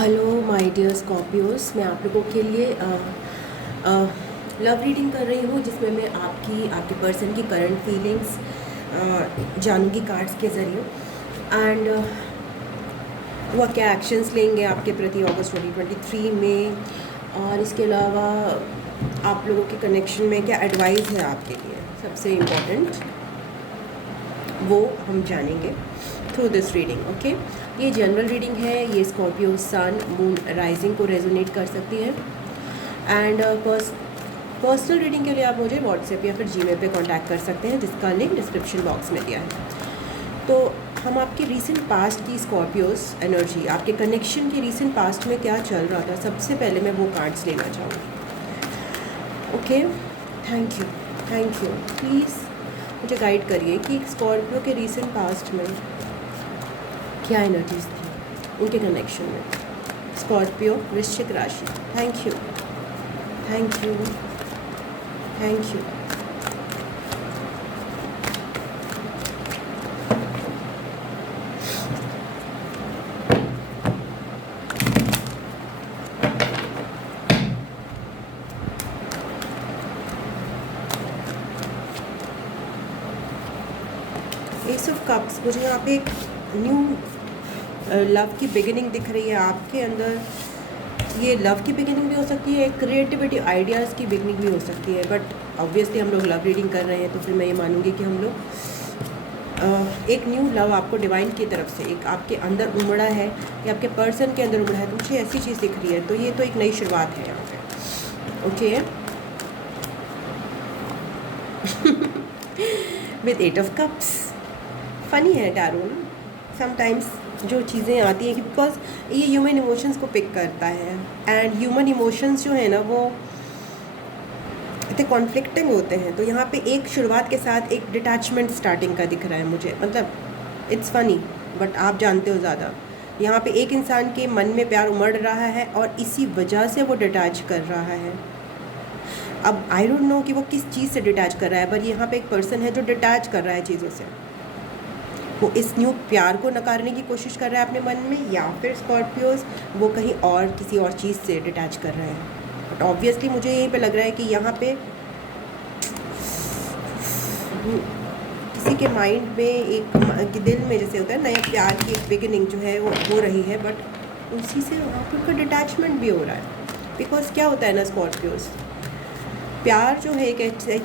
Hello my dear Scorpios, मैं आप लोगों के लिए लव रीडिंग कर रही हूँ जिसमें मैं आपके पर्सन की करंट फीलिंग्स जानूँगी कार्ड्स के ज़रिए एंड वह क्या एक्शंस लेंगे आपके प्रति अगस्त 2023 में, और इसके अलावा आप लोगों के कनेक्शन में क्या एडवाइस है आपके लिए सबसे इम्पोर्टेंट वो हम जानेंगे थ्रू दिस रीडिंग। ओके, ये जनरल रीडिंग है, ये स्कॉर्पियो सन मून राइजिंग को रेजोनेट कर सकती है एंड पर्सनल रीडिंग के लिए आप मुझे व्हाट्सएप या फिर जीमेल पे कांटेक्ट कर सकते हैं जिसका लिंक डिस्क्रिप्शन बॉक्स में दिया है। तो हम आपके रीसेंट पास्ट की स्कॉर्पियोस एनर्जी, आपके कनेक्शन के रीसेंट पास्ट में क्या चल रहा था, सबसे पहले मैं वो कार्ड्स लेना चाहूँगी। ओके, थैंक यू प्लीज़ मुझे गाइड करिए कि स्कॉर्पियो के रीसेंट पास्ट में क्या एनर्जीज थी उनके कनेक्शन में। स्कॉर्पियो वृश्चिक राशि, thank you. S of cups, मुझे यहाँ पे एक न्यू लव की बिगिनिंग दिख रही है आपके अंदर। ये लव की बिगिनिंग भी हो सकती है, क्रिएटिविटी आइडियाज़ की बिगिनिंग भी हो सकती है, बट ऑब्वियसली हम लोग लव रीडिंग कर रहे हैं तो फिर मैं ये मानूंगी कि हम लोग एक न्यू लव आपको डिवाइन की तरफ से एक आपके अंदर उमड़ा है या आपके पर्सन के अंदर उमड़ा है, तो मुझे ऐसी चीज़ दिख रही है। तो ये तो एक नई शुरुआत है यहाँ पे। Okay, with 8 of cups, funny है टैरो ना समटाइम्स जो चीज़ें आती हैं कि बिकॉज ये ह्यूमन इमोशंस को पिक करता है एंड ह्यूमन इमोशंस जो है ना वो इतने कॉन्फ्लिक्टिंग होते हैं। तो यहाँ पे एक शुरुआत के साथ एक डिटैचमेंट स्टार्टिंग का दिख रहा है मुझे, मतलब इट्स फ़नी बट आप जानते हो ज़्यादा। यहाँ पे एक इंसान के मन में प्यार उमड़ रहा है और इसी वजह से वो डिटैच कर रहा है। अब आई डोंट नो कि वो किस चीज़ से डिटैच कर रहा है, पर यहाँ पे एक पर्सन है जो डिटैच कर रहा है चीज़ों से। वो इस न्यू प्यार को नकारने की कोशिश कर रहा है अपने मन में, या फिर स्कॉर्पियोज वो कहीं और किसी और चीज़ से डिटैच कर रहे हैं। बट ऑब्वियसली मुझे यहीं पे लग रहा है कि यहाँ पे किसी के माइंड में एक दिल में जैसे होता है नया प्यार की एक बिगिनिंग जो है वो हो रही है, बट उसी से वहाँ पर उनका डिटैचमेंट भी हो रहा है। बिकॉज क्या होता है ना स्कॉर्पियोज, प्यार जो है एक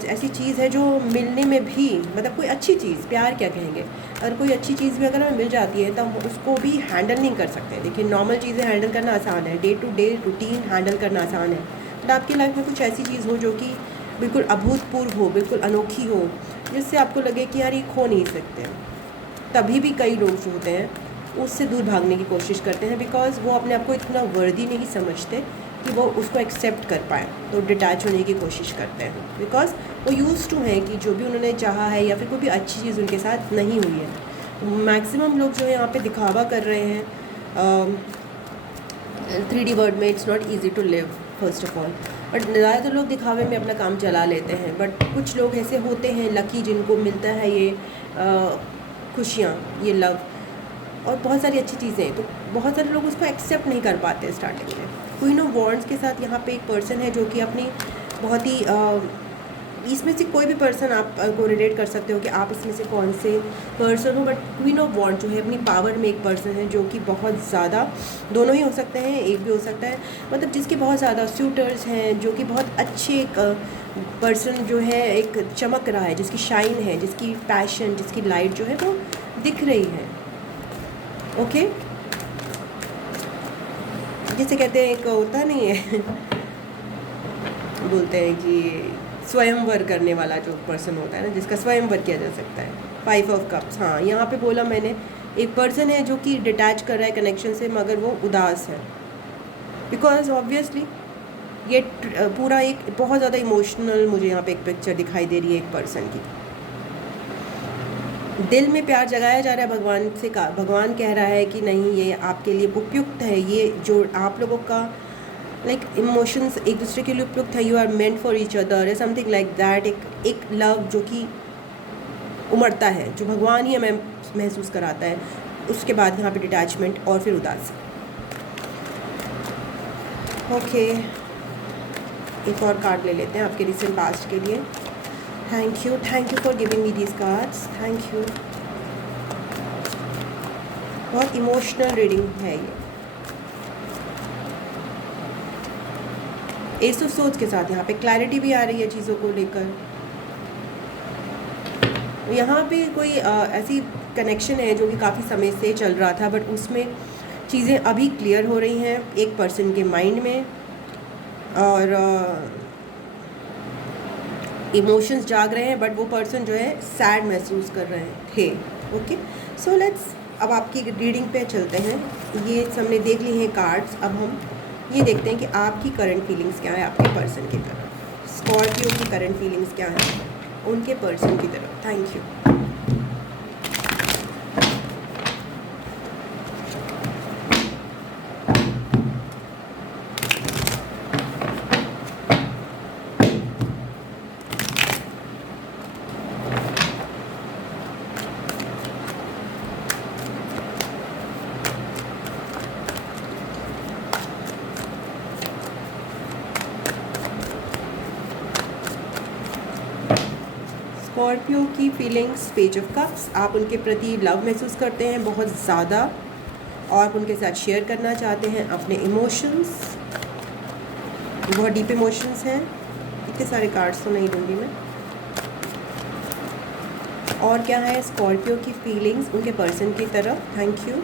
ऐसी चीज़ है जो मिलने में भी, मतलब कोई अच्छी चीज़, प्यार क्या कहेंगे, अगर कोई अच्छी चीज़ भी अगर हमें मिल जाती है तो हम उसको भी हैंडल नहीं कर सकते। देखिए नॉर्मल चीज़ें हैंडल करना आसान है, day to day routine handle करना आसान है, बट आपकी लाइफ में कुछ ऐसी चीज़ हो जो कि बिल्कुल अभूतपूर्व हो, बिल्कुल अनोखी हो, जिससे आपको लगे कि यार ये खो नहीं सकते। तभी भी कई लोग जो होते हैं उससे दूर भागने की कोशिश करते हैं, बिकॉज वो अपने आप को इतना वर्दी नहीं समझते कि वो उसको एक्सेप्ट कर पाए, तो डिटैच होने की कोशिश करते हैं। बिकॉज वो यूज़ टू हैं कि जो भी उन्होंने चाहा है या फिर कोई भी अच्छी चीज़ उनके साथ नहीं हुई है। मैक्सिमम लोग जो है यहाँ पे दिखावा कर रहे हैं 3D वर्ड में, it's not easy to live first of all, but ज़्यादातर लोग दिखावे में अपना काम चला लेते हैं। बट कुछ लोग ऐसे होते हैं लकी जिनको मिलता है ये खुशियाँ, ये लव और बहुत सारी अच्छी चीज़ें, तो बहुत सारे लोग उसको एक्सेप्ट नहीं कर पाते स्टार्टिंग में। क्वीन ऑफ वॉन्ड्स के साथ यहाँ पे एक पर्सन है जो कि अपनी बहुत ही इसमें से कोई भी पर्सन आप को रिलेट कर सकते हो कि आप इसमें से कौन से पर्सन हो, बट क्वीन ऑफ वॉन्ड जो है अपनी पावर में एक पर्सन है जो कि बहुत ज़्यादा, दोनों ही हो सकते हैं, एक भी हो सकता है, मतलब जिसके बहुत ज़्यादा सूटर्स हैं, जो कि बहुत अच्छे एक पर्सन जो है एक चमक रहा है, जिसकी शाइन है, जिसकी पैशन, जिसकी लाइट जो है वो दिख रही है। ओके, जैसे कहते हैं एक होता नहीं है बोलते हैं कि स्वयंवर करने वाला जो पर्सन होता है ना, जिसका स्वयंवर किया जा सकता है। 5 ऑफ कप्स, हाँ यहाँ पे बोला मैंने, एक पर्सन है जो कि डिटैच कर रहा है कनेक्शन से, मगर वो उदास है। बिकॉज ऑब्वियसली ये पूरा एक बहुत ज़्यादा इमोशनल मुझे यहाँ पे एक पिक्चर दिखाई दे रही है एक पर्सन की। दिल में प्यार जगाया जा रहा है भगवान से, का भगवान कह रहा है कि नहीं ये आपके लिए उपयुक्त है, ये जो आप लोगों का लाइक इमोशंस एक दूसरे के लिए उपयुक्त है, you are meant for each other, something like that. एक लव जो कि उमड़ता है, जो भगवान ही हमें महसूस कराता है। उसके बाद यहाँ पे डिटैचमेंट और फिर उदासी। ओके, एक और कार्ड ले लेते हैं आपके रिसेंट पास्ट के लिए। Thank you for giving me these cards, thank you. बहुत इमोशनल रीडिंग है ये, एस ऑफ सोर्ड्स के साथ। यहाँ पे क्लैरिटी भी आ रही है चीज़ों को लेकर। यहाँ पे कोई ऐसी कनेक्शन है जो कि काफ़ी समय से चल रहा था, बट उसमें चीज़ें अभी क्लियर हो रही हैं एक पर्सन के माइंड में, और इमोशंस जाग रहे हैं, बट वो पर्सन जो है सैड महसूस कर रहे थे। ओके, सो लेट्स अब आपकी रीडिंग पे चलते हैं। ये हमने देख ली हैं कार्ड्स, अब हम ये देखते हैं कि आपकी करंट फीलिंग्स क्या है आपके पर्सन की तरफ। स्कॉर्पियो की करंट फीलिंग्स क्या है उनके पर्सन की तरफ। Thank you. स्कॉर्पियो की फीलिंग्स, पेज ऑफ कप्स। आप उनके प्रति लव महसूस करते हैं बहुत ज़्यादा, और आप उनके साथ शेयर करना चाहते हैं अपने इमोशंस। बहुत डीप इमोशंस हैं। इतने सारे कार्ड्स तो नहीं दूंगी मैं। और क्या है स्कॉर्पियो की फीलिंग्स उनके पर्सन की तरफ। थैंक यू,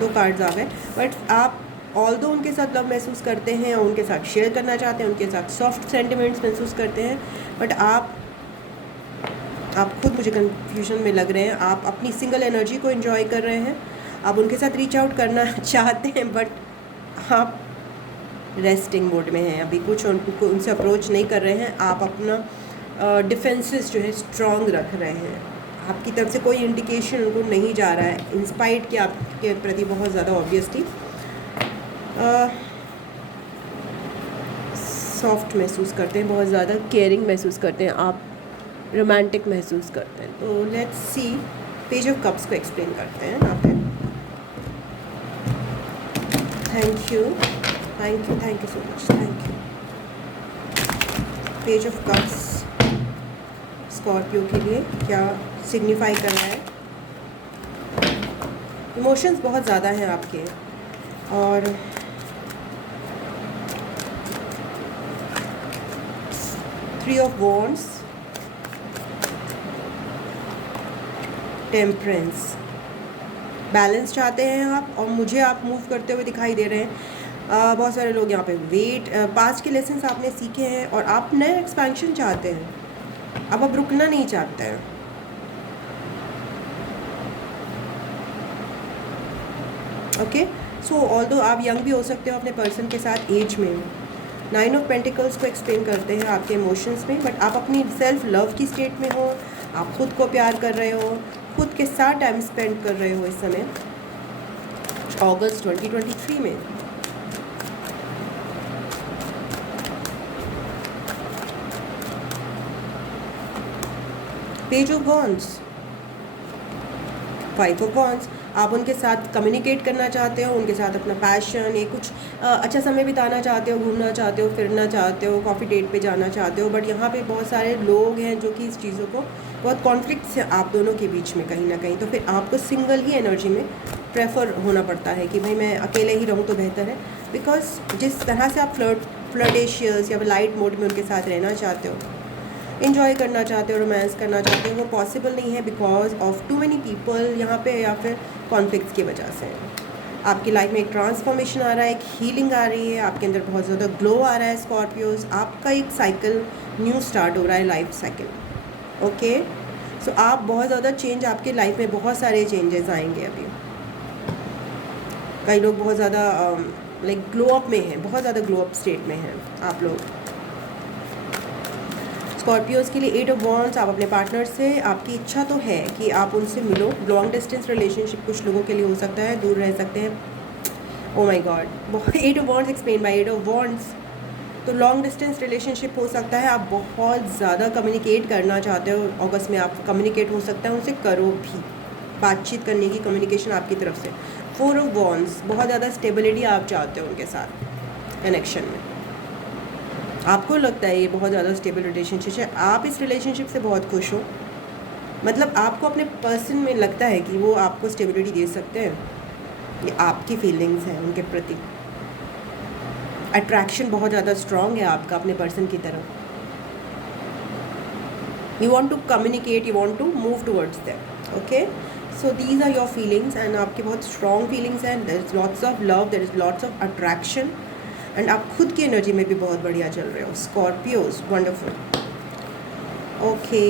2 कार्ड्स आ गए। बट आप ऑल्दो उनके साथ लव महसूस करते हैं, उनके साथ शेयर करना चाहते हैं, उनके साथ सॉफ्ट सेंटिमेंट्स महसूस करते हैं, बट आप खुद मुझे कन्फ्यूजन में लग रहे हैं। आप अपनी सिंगल एनर्जी को एंजॉय कर रहे हैं, आप उनके साथ रीच आउट करना चाहते हैं, बट आप रेस्टिंग मोड में हैं, अभी कुछ उनसे अप्रोच नहीं कर रहे हैं। आप अपना डिफेंसेस जो है स्ट्रॉन्ग रख रहे हैं। आपकी तरफ से कोई इंडिकेशन उनको नहीं जा रहा है, इंस्पाइट कि आपके प्रति बहुत ज़्यादा ऑब्वियसली सॉफ्ट महसूस करते हैं, बहुत ज़्यादा केयरिंग महसूस करते हैं, आप रोमांटिक महसूस करते हैं। तो let's see, page of cups को एक्सप्लेन करते हैं यहाँ पे। Thank you so much, thank you. Page of cups Scorpio के लिए क्या सिग्निफाई कर रहा है? इमोशंस बहुत ज़्यादा हैं आपके, और three of wands, temperance, balance चाहते हैं आप, और मुझे आप मूव करते हुए दिखाई दे रहे हैं। बहुत सारे लोग यहाँ पे वेट, पास्ट के लेसन्स आपने सीखे हैं, और आप नए एक्सपेंशन चाहते हैं, अब आप रुकना नहीं चाहते हैं। ओके, सो ऑल्दो आप यंग भी हो सकते हो अपने पर्सन के साथ एज में। 9 ऑफ पेंटिकल्स को एक्सप्लेन करते हैं आपके इमोशंस में, बट आप अपनी सेल्फ लव की स्टेट में हो, आप खुद को प्यार कर रहे हो, खुद के साथ टाइम स्पेंड कर रहे हो इस समय अगस्त 2023 में। Page of wands, 5 of wands, आप उनके साथ कम्युनिकेट करना चाहते हो, उनके साथ अपना पैशन, ये कुछ अच्छा समय बिताना चाहते हो, घूमना चाहते हो, फिरना चाहते हो, कॉफ़ी डेट पे जाना चाहते हो, बट यहाँ पे बहुत सारे लोग हैं जो कि इस चीज़ों को बहुत कॉन्फ्लिक्ट्स है आप दोनों के बीच में कहीं ना कहीं। तो फिर आपको सिंगल ही एनर्जी में प्रेफर होना पड़ता है कि भाई मैं अकेले ही रहूँ तो बेहतर है, बिकॉज जिस तरह से आप फ्लर्टेशियस या लाइट मोड में उनके साथ रहना चाहते हो, इन्जॉय करना चाहते हो, रोमांस करना चाहते हो, वो पॉसिबल नहीं है because of too many people यहाँ पे, या फिर कॉन्फ्लिक्ट्स की वजह से। आपकी लाइफ में एक ट्रांसफॉर्मेशन आ रहा है, एक हीलिंग आ रही है, आपके अंदर बहुत ज़्यादा ग्लो आ रहा है स्कॉर्पियोज। आपका एक साइकिल न्यू स्टार्ट हो रहा है, लाइफ साइकिल। ओके, सो आप बहुत ज़्यादा चेंज, आपके लाइफ में बहुत सारे चेंजेस आएंगे अभी। कई लोग बहुत ज़्यादा लाइक ग्लो अप में हैं, बहुत ज़्यादा ग्लो अप स्टेट में हैं आप लोग। स्कॉर्पियोज़ के लिए 8 ऑफ वॉन्ड्स, आप अपने पार्टनर से, आपकी इच्छा तो है कि आप उनसे मिलो। लॉन्ग डिस्टेंस रिलेशनशिप कुछ लोगों के लिए हो सकता है, दूर रह सकते हैं। Oh my God, 8 of wands explain by 8 of wands. तो लॉन्ग डिस्टेंस रिलेशनशिप हो सकता है, आप बहुत ज़्यादा कम्युनिकेट करना चाहते हो, अगस्त में आप कम्युनिकेट हो सकता है, उनसे करो भी, बातचीत करने की कम्युनिकेशन आपकी तरफ से। 4 ऑफ वॉन्ड्स, बहुत ज़्यादा स्टेबिलिटी आप चाहते हो उनके साथ, कनेक्शन में। आपको लगता है ये बहुत ज़्यादा स्टेबल रिलेशनशिप है, आप इस रिलेशनशिप से बहुत खुश हो, मतलब आपको अपने पर्सन में लगता है कि वो आपको स्टेबिलिटी दे सकते हैं, ये आपकी फीलिंग्स हैं उनके प्रति। अट्रैक्शन बहुत ज़्यादा स्ट्रॉन्ग है आपका अपने पर्सन की तरफ। You want to communicate, you want to move towards them. Okay, so these are your feelings and आपकी बहुत स्ट्रॉन्ग फीलिंग्स हैं। There is lots of love, there is lots of attraction and आप खुद की energy में भी बहुत बढ़िया चल रहे हो। Scorpios, wonderful. ओके,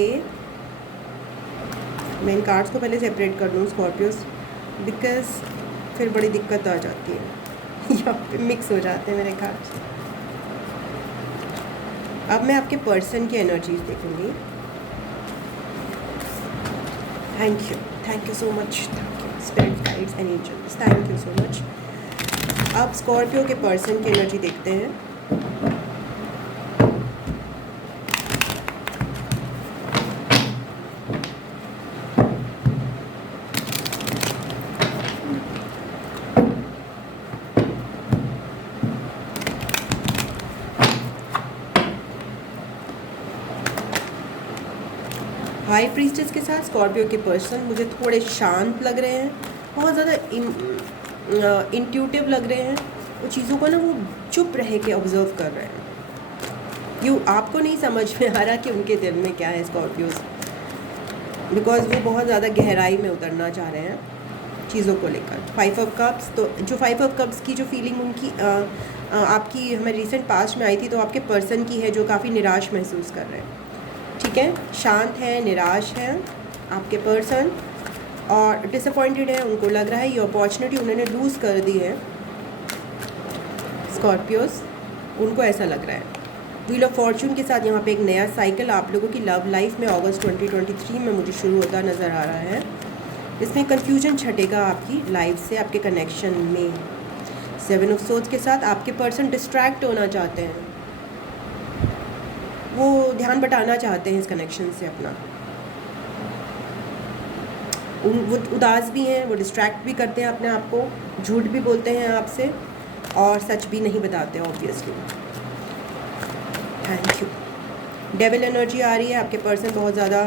मैं इन कार्ड्स को पहले सेपरेट कर दूँ स्कॉर्पियोज, बिकॉज फिर बड़ी दिक्कत आ जाती है यहाँ पे मिक्स हो जाते हैं मेरे कार्ड्स। अब मैं आपके पर्सन की एनर्जीज देखूंगी। Thank you so much, thank you spirit guides and angels, thank you so much. अब स्कॉर्पियो के पर्सन की एनर्जी देखते हैं। हाई प्रीस्टेस के साथ स्कॉर्पियो के पर्सन मुझे थोड़े शांत लग रहे हैं, बहुत ज़्यादा इंट्यूटिव लग रहे हैं। वो चीज़ों को ना वो चुप रह के ऑब्जर्व कर रहे हैं। आपको नहीं समझ में आ रहा कि उनके दिल में क्या है स्कॉर्पियोज, बिकॉज वो बहुत ज़्यादा गहराई में उतरना चाह रहे हैं चीज़ों को लेकर। 5 ऑफ कप्स, तो जो 5 ऑफ कप्स की जो फीलिंग उनकी आपकी हमें रिसेंट पास्ट में आई थी, तो आपके पर्सन की है जो काफ़ी निराश महसूस कर रहे हैं। ठीक है, शांत है, निराश है आपके पर्सन और डिसअपॉइंटेड है। उनको लग रहा है ये अपॉर्चुनिटी उन्होंने लूज़ कर दी है। स्कॉर्पियोज, उनको ऐसा लग रहा है। व्हील ऑफ फॉर्चून के साथ यहाँ पे एक नया साइकिल आप लोगों की लव लाइफ में अगस्त 2023 में मुझे शुरू होता नज़र आ रहा है। इसमें कन्फ्यूजन छटेगा आपकी लाइफ से, आपके कनेक्शन में। 7 ऑफ सोर्ड्स के साथ आपके पर्सन डिस्ट्रैक्ट होना चाहते हैं, वो ध्यान बटाना चाहते हैं इस कनेक्शन से अपना। वो उदास भी हैं, वो डिस्ट्रैक्ट भी करते हैं अपने आप को, झूठ भी बोलते हैं आपसे और सच भी नहीं बताते obviously. Thank you. Devil energy आ रही है, आपके पर्सन बहुत ज़्यादा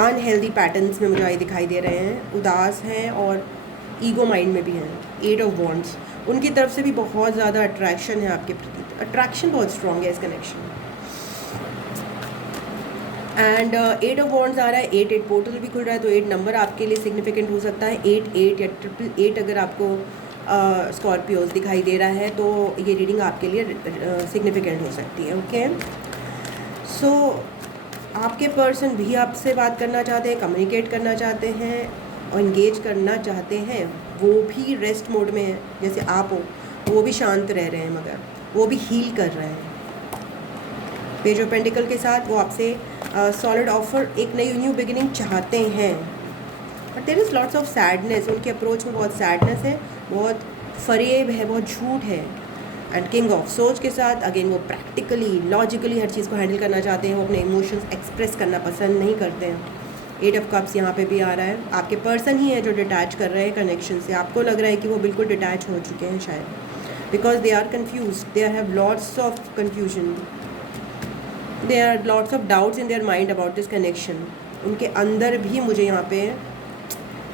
अनहेल्दी पैटर्न्स में मुझे दिखाई दे रहे हैं, उदास हैं और ईगो माइंड में भी हैं। 8 ऑफ वॉन्ड्स, उनकी तरफ से भी बहुत ज़्यादा अट्रैक्शन है आपके प्रति, अट्रैक्शन बहुत स्ट्रॉन्ग है इस कनेक्शन में। एंड 8 ऑफ वॉन्ड्स आ रहा है, 8 पोर्टल भी खुल रहा है, तो 8 नंबर आपके लिए सिग्निफिकेंट हो सकता है। 8 या 8 अगर आपको स्कॉर्पियोज दिखाई दे रहा है तो ये रीडिंग आपके लिए सिग्निफिकेंट हो सकती है। ओके, सो आपके पर्सन भी आपसे बात करना चाहते हैं, कम्युनिकेट करना चाहते हैं और इंगेज करना चाहते हैं। वो भी रेस्ट मोड में है जैसे आप हो, वो भी शांत रह रहे हैं मगर वो भी हील कर रहे हैं। पेज ऑफ पेंटिकल के साथ वो आपसे सॉलिड ऑफर, एक नई न्यू बिगिनिंग चाहते हैं, but there is lots of sadness. उनके अप्रोच में बहुत सैडनेस है, बहुत फरेब है, बहुत झूठ है। एंड किंग ऑफ सोच के साथ अगेन वो प्रैक्टिकली, लॉजिकली हर चीज़ को हैंडल करना चाहते हैं, वो अपने इमोशंस एक्सप्रेस करना पसंद नहीं करते हैं। 8 ऑफ कप्स यहाँ पे भी आ रहा है, आपके पर्सन ही है जो डिटैच कर रहे हैं कनेक्शन से। आपको लग रहा है कि वो बिल्कुल डिटैच हो चुके हैं शायद, because they are confuse, they have lots of confusion, there are lots of doubts in their mind about this connection. उनके अंदर भी मुझे यहाँ पे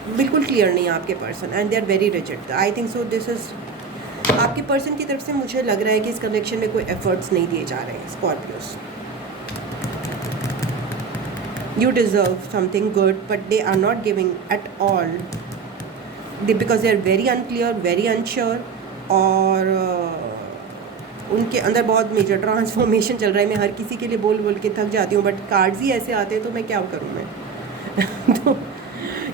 बिल्कुल क्लियर नहीं है आपके person, and they are very rigid. I think so this is आपके पर्सन की तरफ से मुझे लग रहा है कि इस कनेक्शन में कोई एफर्ट्स नहीं दिए जा रहे हैं। Scorpios, you deserve something good but they are not giving at all, because they are very unclear, very unsure, और उनके अंदर बहुत मेजर ट्रांसफॉर्मेशन चल रहा है। मैं हर किसी के लिए बोल बोल के थक जाती हूँ, बट कार्ड्स ही ऐसे आते हैं तो मैं क्या करूँ मैं तो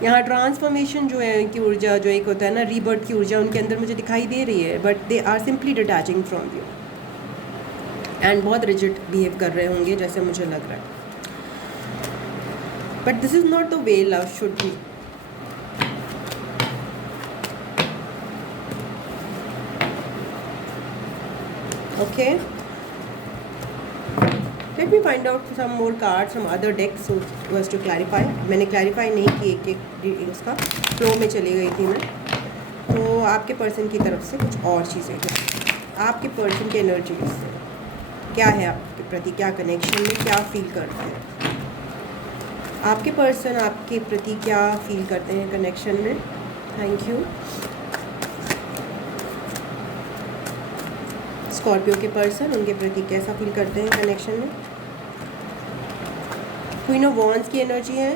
यहाँ ट्रांसफॉर्मेशन जो है की ऊर्जा, जो एक होता है ना रीबर्थ की ऊर्जा, उनके अंदर मुझे दिखाई दे रही है, but they are simply detaching from you and बहुत रिजिड बिहेव कर रहे होंगे जैसे मुझे लग रहा है। But this is not the way love should be. Okay. Let me find out some more cards from other decks so as to clarify. मैंने clarify नहीं की, एक उसका flow में चली गई थी मैं। तो आपके पर्सन की तरफ से कुछ और चीज़ें हैं। आपके पर्सन की एनर्जी से क्या है, आपके प्रति क्या कनेक्शन में क्या फील करते हैं, आपके पर्सन आपके प्रति क्या फील करते हैं कनेक्शन में। Thank you. स्कॉर्पियो के पर्सन उनके प्रति कैसा फील करते हैं कनेक्शन में। क्वीन ऑफ वॉन्ड्स की एनर्जी है।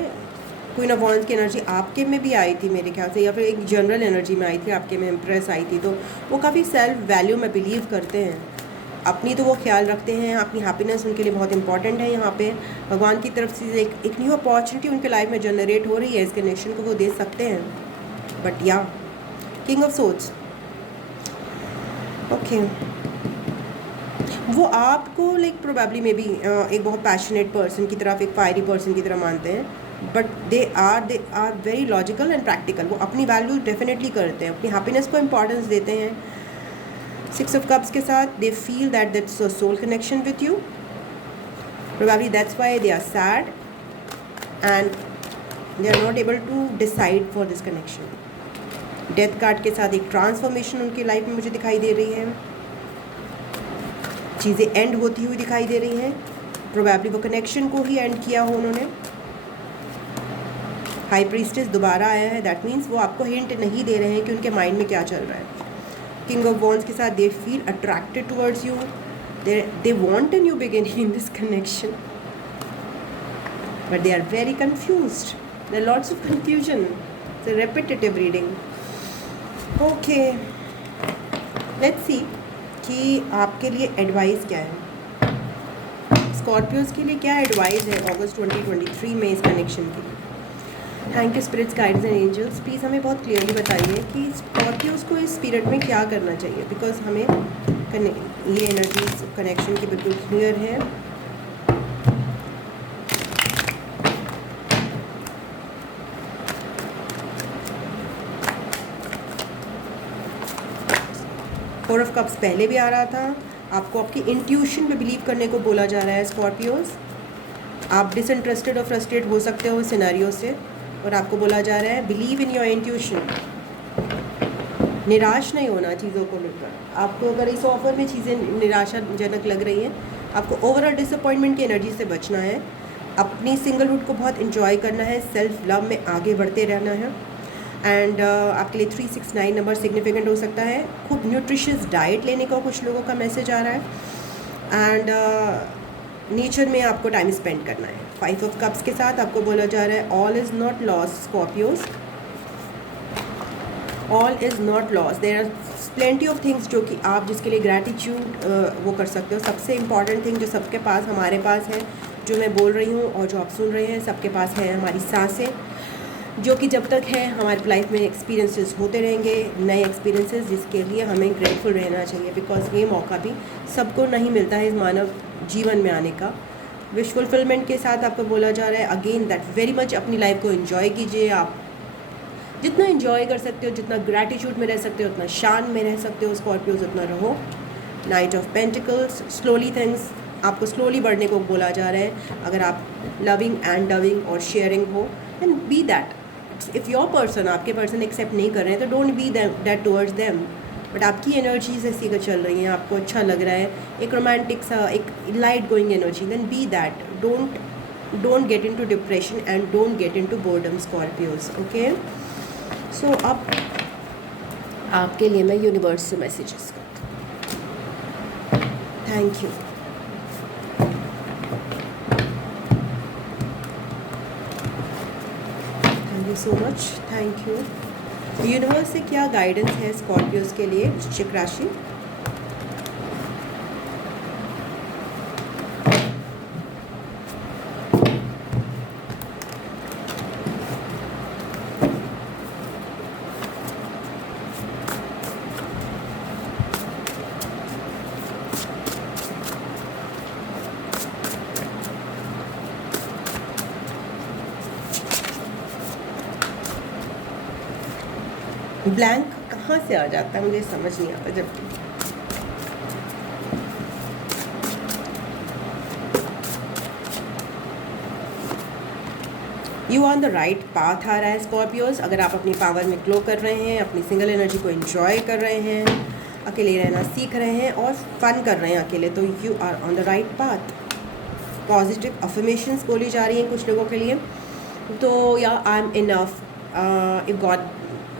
क्वीन ऑफ वॉन्ड्स की एनर्जी आपके में भी आई थी मेरे ख्याल से, या फिर एक जनरल एनर्जी में आई थी, आपके में एम्प्रेस आई थी। तो वो काफ़ी सेल्फ वैल्यू में बिलीव करते हैं, अपनी तो वो ख्याल रखते हैं, अपनी हैप्पीनेस उनके लिए बहुत इंपॉर्टेंट है। यहाँ पे भगवान की तरफ से एक न्यू अपॉर्चुनिटी उनके लाइफ में जनरेट हो रही है, इस कनेक्शन को वो दे सकते हैं। बट या किंग ऑफ सोर्ड्स, ओके, वो आपको लाइक प्रोबेबली मे बी एक बहुत पैशनेट पर्सन की तरफ, एक फायरी पर्सन की तरह मानते हैं, but they are very logical and practical. वो अपनी वैल्यू डेफिनेटली करते हैं, अपनी हैप्पीनेस को इम्पॉर्टेंस देते हैं। 6 ऑफ कप्स के साथ they feel that that's a soul connection with you, probably that's why they are sad and they are not able to decide for this connection. Death card के साथ एक transformation उनकी life में मुझे दिखाई दे रही है, चीज़ें एंड होती हुई दिखाई दे रही हैं। प्रोबेबली वो कनेक्शन को ही एंड किया हो उन्होंने। हाई प्रीस्टेस दोबारा आया है, दैट मीन्स वो आपको हिंट नहीं दे रहे हैं कि उनके माइंड में क्या चल रहा है। किंग ऑफ वॉन्ड्स के साथ they feel attracted towards you, they want a new beginning in this connection, but they are very confused, there are lots of confusion, it's a repetitive reading. Okay, let's see कि आपके लिए advice क्या है, Scorpios के लिए क्या advice है अगस्त 2023 में इस कनेक्शन के लिए। Thank you spirits, guides and angels, please हमें बहुत क्लियरली बताइए कि स्कॉर्पियोज को इस पीरियड में क्या करना चाहिए, बिकॉज हमें ये एनर्जी कनेक्शन की बिल्कुल क्लियर है। फोर ऑफ कप्स पहले भी आ रहा था, आपको आपकी इंट्यूशन पे बिलीव करने को बोला जा रहा है स्कॉर्पियोज। आप डिसइंटरेस्टेड और फ्रस्ट्रेट हो सकते हो सिनेरियो से, और आपको बोला जा रहा है बिलीव इन योर इंट्यूशन, निराश नहीं होना चीज़ों को लेकर। आपको अगर इस ऑफर में चीज़ें निराशाजनक लग रही हैं, आपको ओवरऑल डिसअपॉइंटमेंट की एनर्जी से बचना है, अपनी सिंगलहुड को बहुत इंजॉय करना है, सेल्फ लव में आगे बढ़ते रहना है। एंड आपके लिए 369 नंबर सिग्निफिकेंट हो सकता है। खूब न्यूट्रिशियस डाइट लेने का कुछ लोगों का मैसेज आ रहा है, एंड नेचर में आपको टाइम स्पेंड करना है। 5 ऑफ कप्स के साथ आपको बोला जा रहा है all is not loss Scorpios, all is not loss, there are plenty of things जो कि आप जिसके लिए ग्रैटिट्यूड वो कर सकते हो। सबसे इम्पॉर्टेंट थिंग जो सबके पास हमारे पास है, जो मैं बोल रही हूँ और जो आप सुन रहे हैं, सबके पास है हमारी सांसें, जो कि जब तक है हमारी लाइफ में एक्सपीरियंसेस होते रहेंगे, नए एक्सपीरियंसेस, जिसके लिए हमें ग्रेटफुल रहना चाहिए, बिकॉज ये मौका भी सबको नहीं मिलता है इस मानव जीवन में आने का। विश फुलफिलमेंट के साथ आपको बोला जा रहा है अगेन दैट वेरी मच अपनी लाइफ को एंजॉय कीजिए। आप जितना एंजॉय कर सकते हो, जितना ग्रैटिट्यूड में रह सकते हो, उतना शान में रह सकते हो स्कॉर्पियोज, उतना रहो। Knight of pentacles, slowly things, आपको स्लोली बढ़ने को बोला जा रहा है। अगर आप लविंग एंड लविंग और शेयरिंग हो, then be that. If your person, आपके पर्सन एक्सेप्ट नहीं कर रहे हैं, तो don't be that towards them. But आपकी एनर्जीज ऐसी का चल रही हैं, आपको अच्छा लग रहा है, एक रोमांटिक सा, एक light going energy, then be that. Don't get into depression and don't get into boredom Scorpios. Okay, so अब आपके लिए मैं यूनिवर्स से मैसेजेस करती हूँ। Thank you. Thank you so much, thank you. Universe से क्या गाइडेंस है स्कॉर्पियोज के लिए, वृश्चिक राशि? ब्लैंक कहाँ से आ जाता है मुझे समझ नहीं आता। जबकि you on the right path आ रहा है स्कॉर्पियोज। अगर आप अपनी पावर में ग्लो कर रहे हैं, अपनी सिंगल एनर्जी को एंजॉय कर रहे हैं, अकेले रहना सीख रहे हैं और फन कर रहे हैं अकेले, तो you are on the right path. Positive affirmations बोली जा रही हैं कुछ लोगों के लिए, तो या I am enough, if God,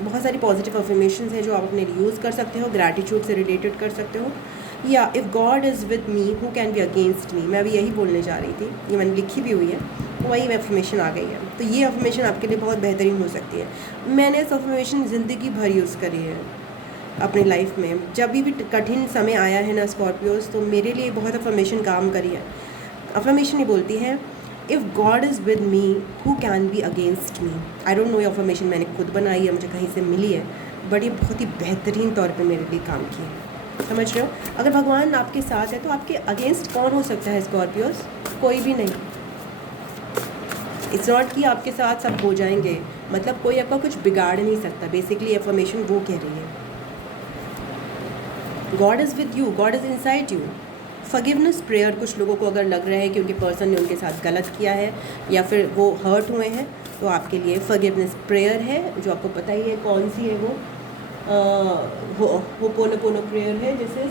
बहुत सारी पॉजिटिव अफर्मेशंस हैं जो आप अपने लिए यूज़ कर सकते हो, ग्रैटिट्यूड से रिलेटेड कर सकते हो। या if God is with me who can be against me, मैं अभी यही बोलने जा रही थी, ये मैंने लिखी भी हुई है, वही अफर्मेशन आ गई है। तो ये अफर्मेशन आपके लिए बहुत बेहतरीन हो सकती है। मैंने इस अफर्मेशन ज़िंदगी भर यूज़ करी है अपनी लाइफ में। जब भी कठिन समय आया है ना स्कॉर्पियोज, तो मेरे लिए बहुत अफर्मेशन काम करी है। अफर्मेशन ही बोलती है, if God is with me who can be against me. I don't know ये अफर्मेशन मैंने खुद बनाई है, मुझे कहीं से मिली है, बट ये बहुत ही बेहतरीन तौर पे मेरे लिए काम की है। समझ रहे हो? अगर भगवान आपके साथ है तो आपके अगेंस्ट कौन हो सकता है स्कॉर्पियोज? कोई भी नहीं। इट्स नॉट कि आपके साथ सब हो जाएंगे, मतलब कोई आपका कुछ बिगाड़ नहीं सकता। बेसिकली अफर्मेशन वो कह रही है, God is with you, God is inside you. Forgiveness prayer, कुछ लोगों को अगर लग रहा है कि उनके पर्सन ने उनके साथ गलत किया है या फिर वो हर्ट हुए हैं, तो आपके लिए फॉरगिवनेस प्रेयर है, जो आपको पता ही है कौन सी है वो होपोनोपोनो प्रेयर है। जैसे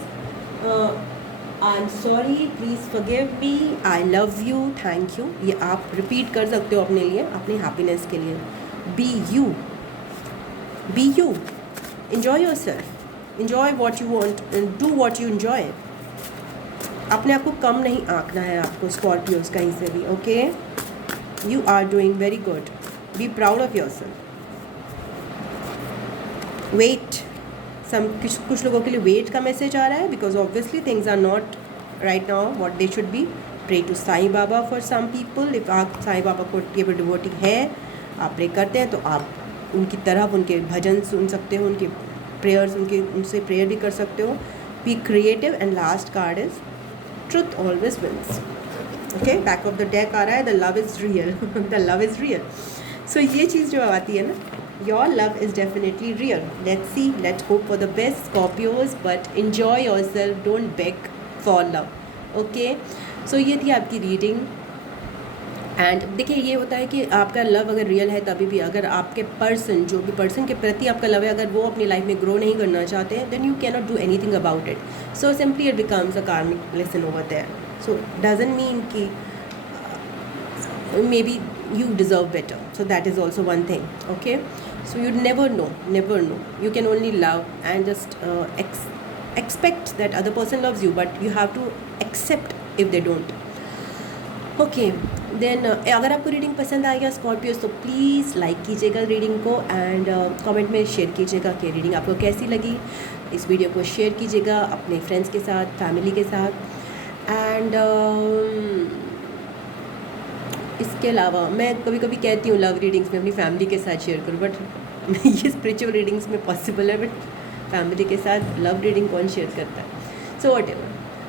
I am sorry, please forgive me, I love you, thank you. ये आप रिपीट कर सकते हो अपने लिए, अपने हैप्पीनेस के लिए। Be you, be you, enjoy yourself, enjoy what you want and do what you enjoy। अपने आप को कम नहीं आंकना है आपको स्कॉर्पियोज कहीं से भी, okay? You are doing very good, be proud of your self. Wait, कुछ लोगों के लिए वेट का मैसेज आ रहा है, because obviously things are not right now what they should be. Pray to Sai Baba for some people. इफ़ आप साईं बाबा को केवल डिवोटी हैं, आप प्रे करते हैं, तो आप उनकी तरफ उनके भजन सुन सकते हो, उनके प्रेयर्स, उनसे प्रेयर भी कर सकते हो। Be creative. And last card is truth always wins. Okay, back of the deck आ रहा है the love is real, the love is real. So ये चीज़ जो आती है ना, your love is definitely real. Let's see, let's hope for the best Scorpios, but enjoy your self, don't beg for love. Okay, so ये थी आपकी reading. And देखिए, ये होता है कि आपका लव अगर रियल है तभी भी, अगर आपके पर्सन, जो भी पर्सन के प्रति आपका लव है, अगर वो अपनी लाइफ में ग्रो नहीं करना चाहते हैं, then you can not do anything about it. So simply it becomes a karmic lesson over there. So doesn't mean कि maybe you deserve better, so that is also one thing, okay? So you never know, you can only love and just expect that other person loves you, but you have to accept if they don't, okay? Then अगर आपको reading पसंद आ गया Scorpios, तो please like कीजिएगा reading को, and comment में share कीजिएगा कि रीडिंग आपको कैसी लगी। इस वीडियो को शेयर कीजिएगा अपने फ्रेंड्स के साथ, फैमिली के साथ। एंड इसके अलावा मैं कभी कभी कहती हूँ लव रीडिंग्स में अपनी फैमिली के साथ शेयर करूँ, बट ये स्पिरिचुअल रीडिंग्स में पॉसिबल है, बट फैमिली के साथ लव रीडिंग कौन शेयर करता है? सो वॉट एवर,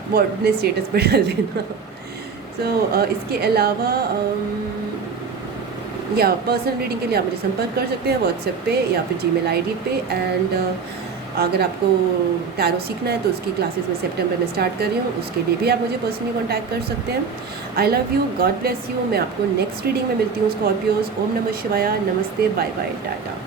वो अपने स्टेटस पर डाल देना। सो इसके अलावा या पर्सनल रीडिंग के लिए आप मुझे संपर्क कर सकते हैं व्हाट्सएप पे या फिर जीमेल आईडी पे। एंड अगर आपको टैरो सीखना है तो उसकी क्लासेस में सितंबर में स्टार्ट कर रही हूँ, उसके लिए भी आप मुझे पर्सनली कांटेक्ट कर सकते हैं। I love you, God bless you. मैं आपको नेक्स्ट रीडिंग में मिलती हूँ स्कॉर्पियोज। ओम नमः शिवाय, नमस्ते, बाय बाय, टाटा।